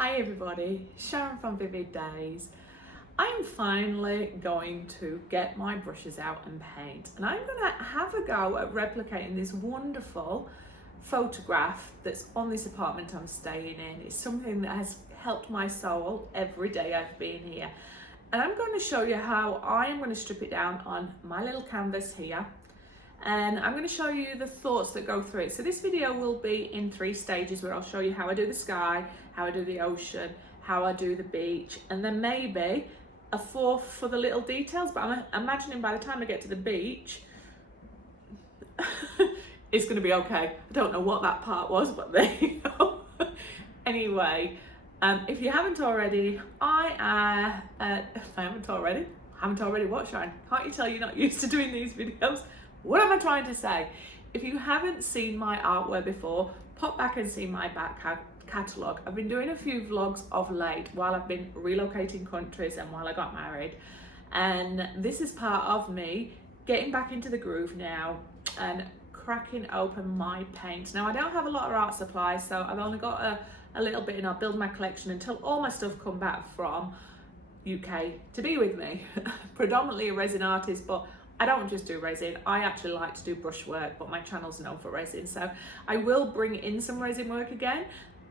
Hi everybody, Sharon from Vivid Days. I'm finally going to get my brushes out and paint, and I'm going to have a go at replicating this wonderful photograph that's on this apartment I'm staying in. It's something that has helped my soul every day I've been here, and I'm going to show you how I am going to strip it down on my little canvas here, and I'm going to show you the thoughts that go through it. So this video will be in 3 stages where I'll show you how I do the sky, how I do the ocean, how I do the beach, and then maybe a 4th for the little details. But I'm imagining by the time I get to the beach it's going to be okay. I don't know what that part was, but there you go. Anyway, if you haven't already, haven't already what, Sharon? Can't you tell you're not used to doing these videos? What am I trying to say? If you haven't seen my artwork before, pop back and see my back catalogue. I've been doing a few vlogs of late while I've been relocating countries and while I got married, and this is part of me getting back into the groove now and cracking open my paint. Now I don't have a lot of art supplies, so I've only got a little bit, and I'll build my collection until all my stuff come back from UK to be with me. Predominantly a resin artist, but I don't just do resin, I actually like to do brushwork, but my channel's known for resin, so I will bring in some resin work again.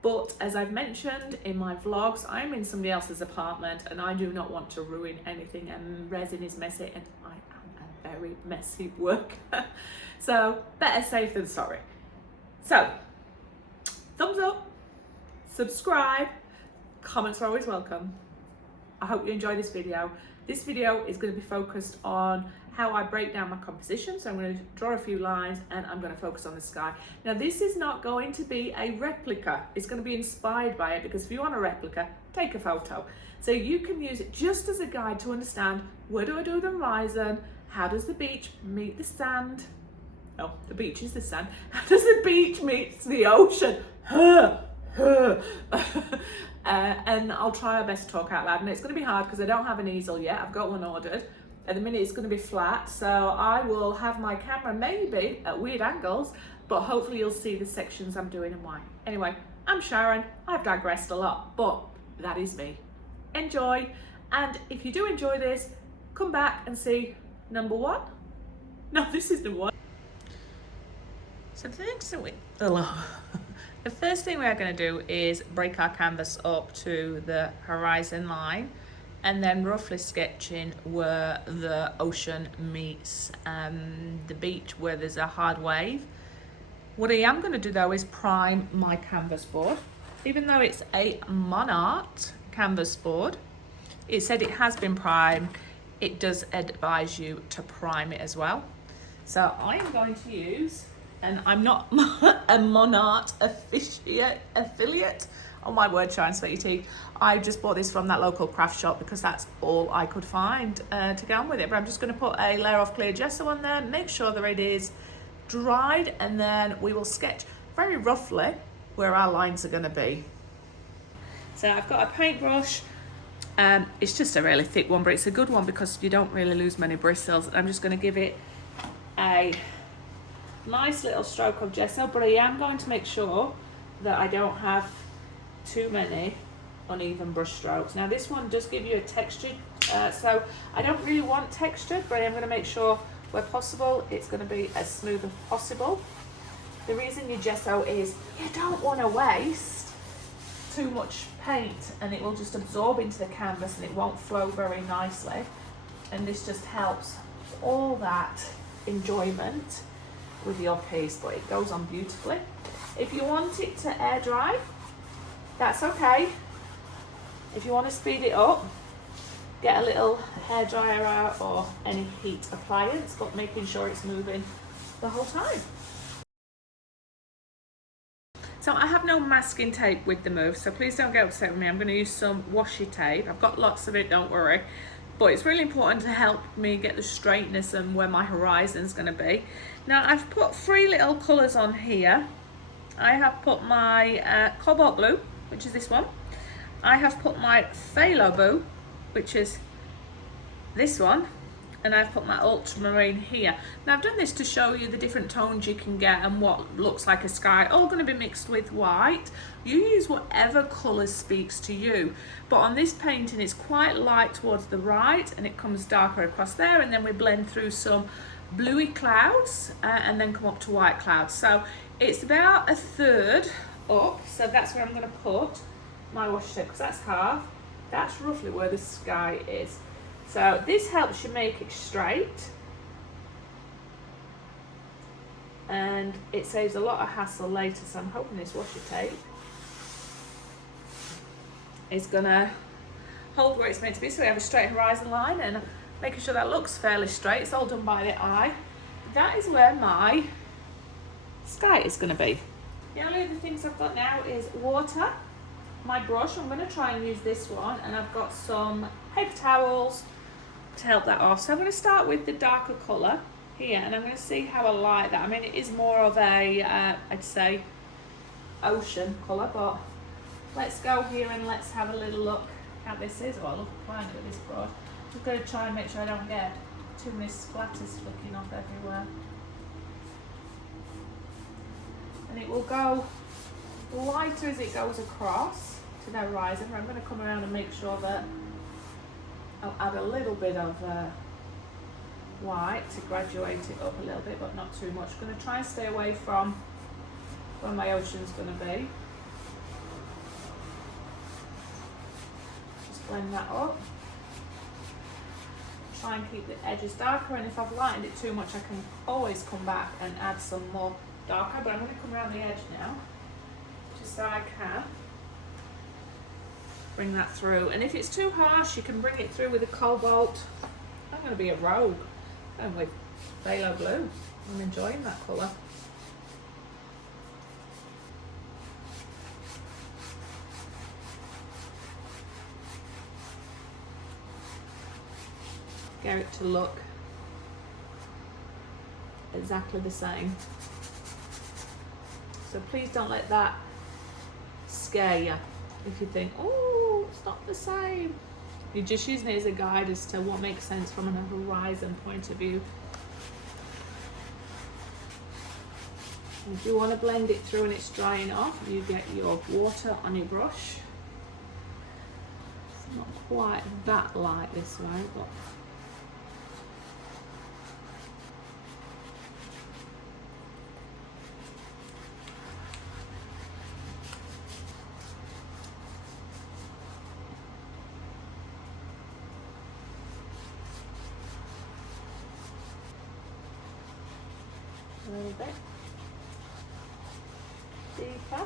But as I've mentioned in my vlogs, I'm in somebody else's apartment and I do not want to ruin anything, and resin is messy and I am a very messy worker. So better safe than sorry. So thumbs up, subscribe, comments are always welcome. I hope you enjoy this video. This video is going to be focused on how I break down my composition. So I'm going to draw a few lines and I'm going to focus on the sky. Now this is not going to be a replica. It's going to be inspired by it, because if you want a replica, take a photo. So you can use it just as a guide to understand, where do I do the horizon? How does the beach meet the sand? Oh, the beach is the sand. How does the beach meet the ocean? And I'll try our best to talk out loud, and it's going to be hard because I don't have an easel yet. I've got one ordered. At the minute it's going to be flat, so I will have my camera maybe at weird angles, but hopefully you'll see the sections I'm doing and why. Anyway, I'm Sharon. I've digressed a lot, but that is me. Enjoy, and if you do enjoy this, come back and see number 1. No, this is number 1. So the first thing we're going to do is break our canvas up to the horizon line, and then roughly sketching where the ocean meets the beach, where there's a hard wave. What I am going to do though is prime my canvas board. Even though it's a Monart canvas board, it said it has been primed. It does advise you to prime it as well. So I am going to use, and I'm not a Monart affiliate. Oh my word, Sharon, sweat your teeth. I just bought this from that local craft shop because that's all I could find to go on with it. But I'm just going to put a layer of clear gesso on there, make sure that it is dried, and then we will sketch very roughly where our lines are going to be. So I've got a paintbrush. It's just a really thick one, but it's a good one because you don't really lose many bristles. I'm just going to give it a nice little stroke of gesso, but I am going to make sure that I don't have too many uneven brush strokes. Now this one does give you a texture, so I don't really want texture, but I'm going to make sure where possible it's going to be as smooth as possible. The reason you gesso is you don't want to waste too much paint, and it will just absorb into the canvas and it won't flow very nicely, and this just helps all that enjoyment with your piece, but it goes on beautifully. If you want it to air dry, that's okay. If you want to speed it up, get a little hairdryer out or any heat appliance, but making sure it's moving the whole time. So I have no masking tape with the move, so please don't get upset with me. I'm going to use some washi tape. I've got lots of it, don't worry. But it's really important to help me get the straightness and where my horizon's going to be. Now I've put 3 little colours on here. I have put my cobalt blue, which is this one. I have put my phthalo blue, which is this one, and I've put my ultramarine here. Now I've done this to show you the different tones you can get and what looks like a sky, all going to be mixed with white. You use whatever colours speaks to you, but on this painting it's quite light towards the right and it comes darker across there, and then we blend through some bluey clouds and then come up to white clouds. So it's about a third up, so that's where I'm going to put my washi tape, because that's half. That's roughly where the sky is. So this helps you make it straight, and it saves a lot of hassle later, so I'm hoping this washi tape is gonna hold where it's meant to be. So we have a straight horizon line and making sure that looks fairly straight. It's all done by the eye. That is where my sky is going to be. The only other things I've got now is water, my brush. I'm going to try and use this one, and I've got some paper towels to help that off. So I'm going to start with the darker colour here, and I'm going to see how I like that. I mean, it is more of a, I'd say, ocean colour, but let's go here and let's have a little look how this is. Oh, I love applying it with this brush. I'm going to try and make sure I don't get too many splatters flicking off everywhere. And it will go lighter as it goes across to the horizon. I'm going to come around and make sure that I'll add a little bit of white to graduate it up a little bit, but not too much. I'm going to try and stay away from where my ocean's going to be. Just blend that up. Try and keep the edges darker, and if I've lightened it too much I can always come back and add some more darker, but I'm going to come around the edge now just so I can bring that through. And if it's too harsh you can bring it through with a cobalt. I'm going to be a rogue and with phthalo blue. I'm enjoying that colour. Get it to look exactly the same. So please don't let that scare you if you think, oh, it's not the same. You're just using it as a guide as to what makes sense from a horizon point of view. And if you want to blend it through and it's drying off, you get your water on your brush. It's not quite that light this way, but a little bit deeper,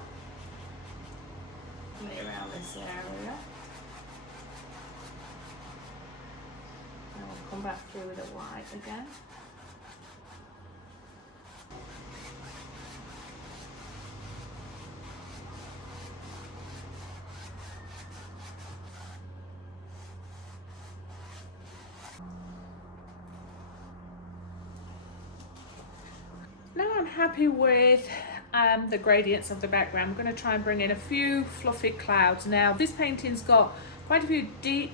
and around this area, and we'll come back through with the white again. Now I'm happy with the gradients of the background. I'm going to try and bring in a few fluffy clouds. Now this painting's got quite a few deep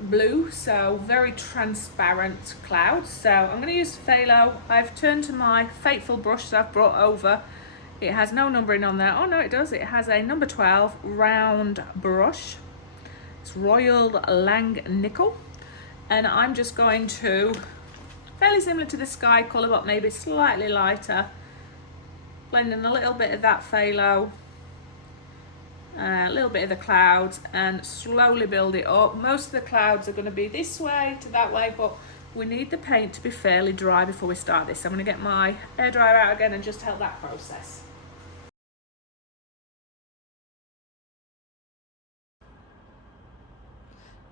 blue, so very transparent clouds. So I'm going to use phthalo. I've turned to my fateful brush that I've brought over. It has no numbering on there. Oh no, it does. It has a number 12 round brush. It's Royal Lang Nickel, and I'm just going to, fairly similar to the sky colour but maybe slightly lighter, blending a little bit of that phthalo, a little bit of the clouds, and slowly build it up. Most of the clouds are going to be this way to that way, but we need the paint to be fairly dry before we start this. So I'm going to get my hairdryer out again and just help that process.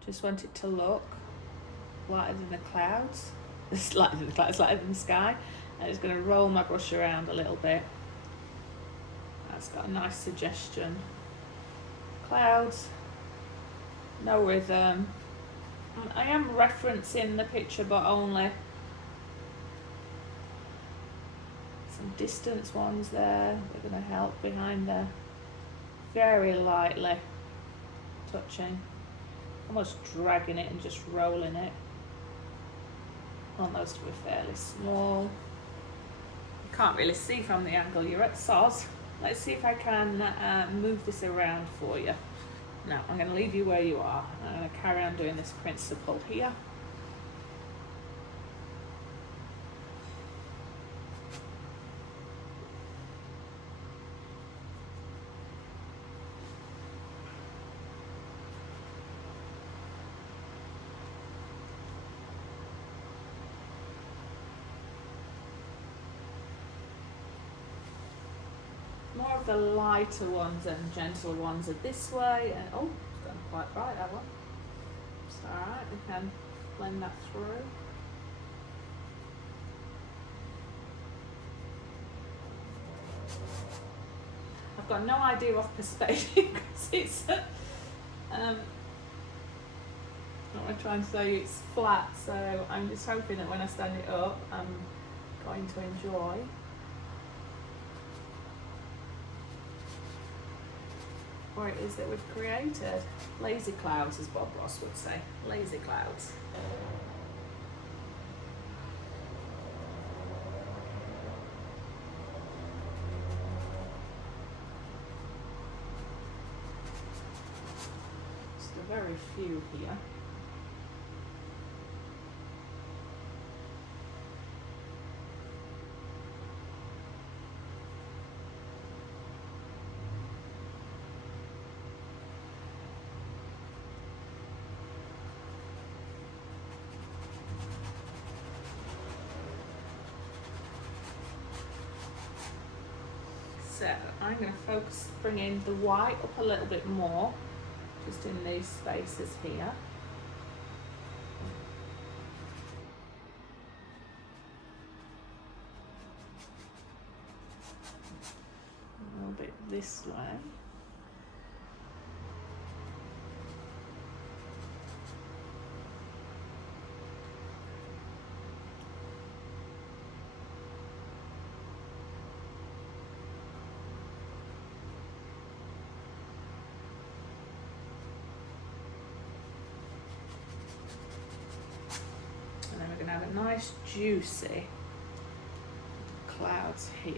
Just want it to look lighter than the clouds. It's lighter than the clouds, lighter than the sky. I'm just going to roll my brush around a little bit. That's got a nice suggestion. Clouds, no rhythm. I am referencing the picture, but only some distance ones there. They're going to help behind there. Very lightly touching, almost dragging it and just rolling it. I want those to be fairly small. You can't really see from the angle you're at, Soz. Let's see if I can move this around for you. Now, I'm going to leave you where you are. I'm going to carry on doing this principle here. More of the lighter ones and gentle ones are this way. And oh, it's gone quite bright, that one. It's alright, we can blend that through. I've got no idea of perspective because it's I want to try and say it's flat, so I'm just hoping that when I stand it up I'm going to enjoy. What it is that we've created. Lazy clouds, as Bob Ross would say. Lazy clouds. Just a very few here. So I'm going to focus, bring in the white up a little bit more, just in these spaces here. A little bit this way. Have a nice juicy clouds here.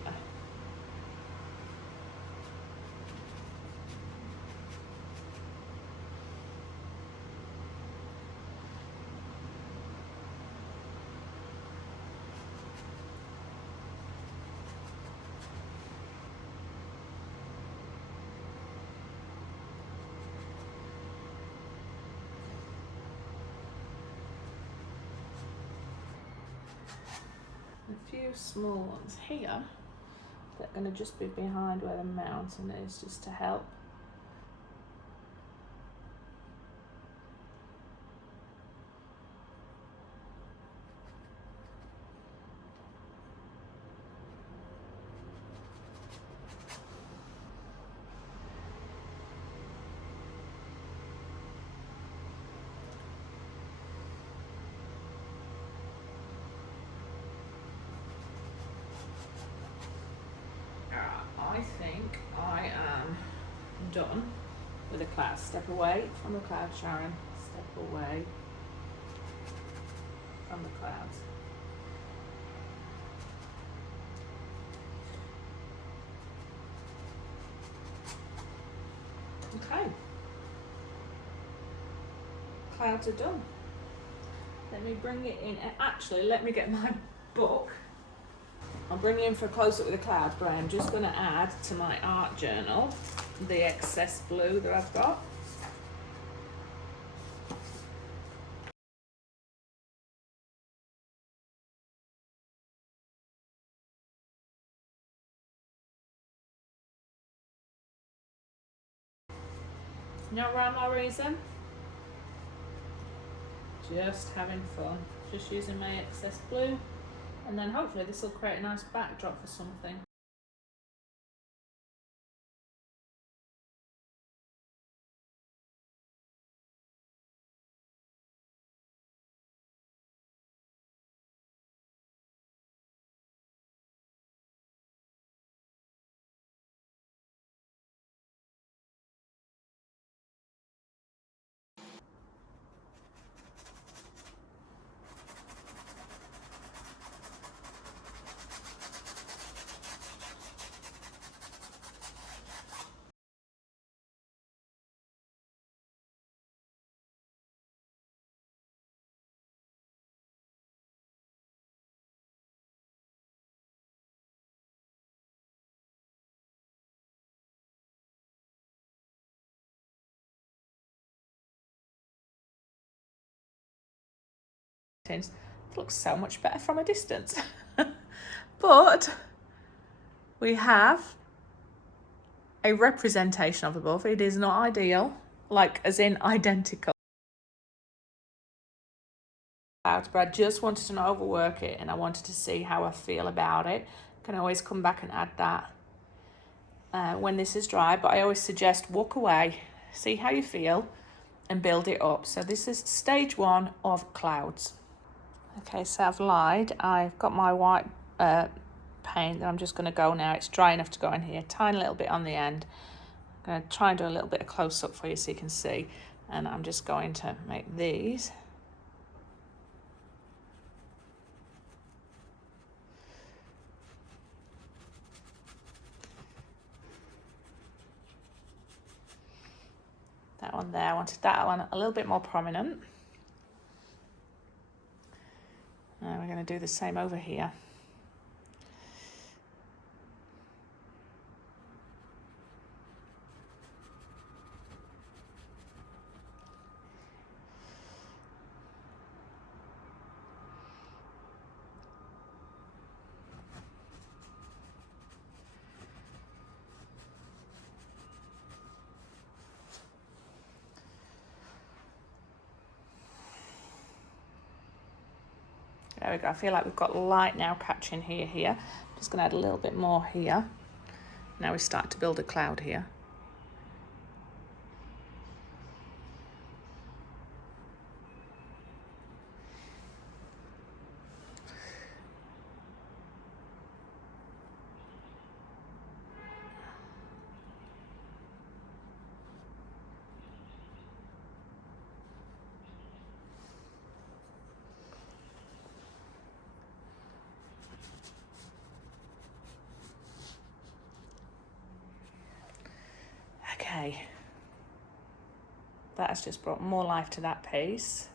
A few small ones here that are going to just be behind where the mountain is, just to help. I think I am done with the clouds. Step away from the clouds, Sharon. Step away from the clouds. Okay. Clouds are done. Let me bring it in. Actually, let me get my book. I'm bringing in for a close-up with the clouds, but I'm just going to add to my art journal the excess blue that I've got. No rhyme or reason. Just having fun. Just using my excess blue. And then hopefully this will create a nice backdrop for something. mountains. It looks so much better from a distance. But we have a representation of above. It is not ideal, like as in identical clouds, but I just wanted to not overwork it, and I wanted to see how I feel about it. Can always come back and add that when this is dry, but I always suggest walk away, see how you feel, and build it up. So this is stage 1 of clouds. Okay, so I've lied. I've got my white paint that I'm just going to go now. It's dry enough to go in here, tiny little bit on the end. I'm going to try and do a little bit of close-up for you so you can see, and I'm just going to make these. That one there, I wanted that one a little bit more prominent. And we're going to do the same over here. There we go. I feel like we've got light now catching here. I'm just going to add a little bit more here. Now we start to build a cloud here. Okay, that has just brought more life to that piece,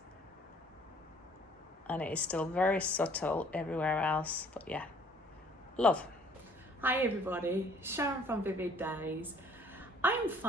and it is still very subtle everywhere else, but yeah, love. Hi everybody, Sharon from Vivid Days. I'm fine.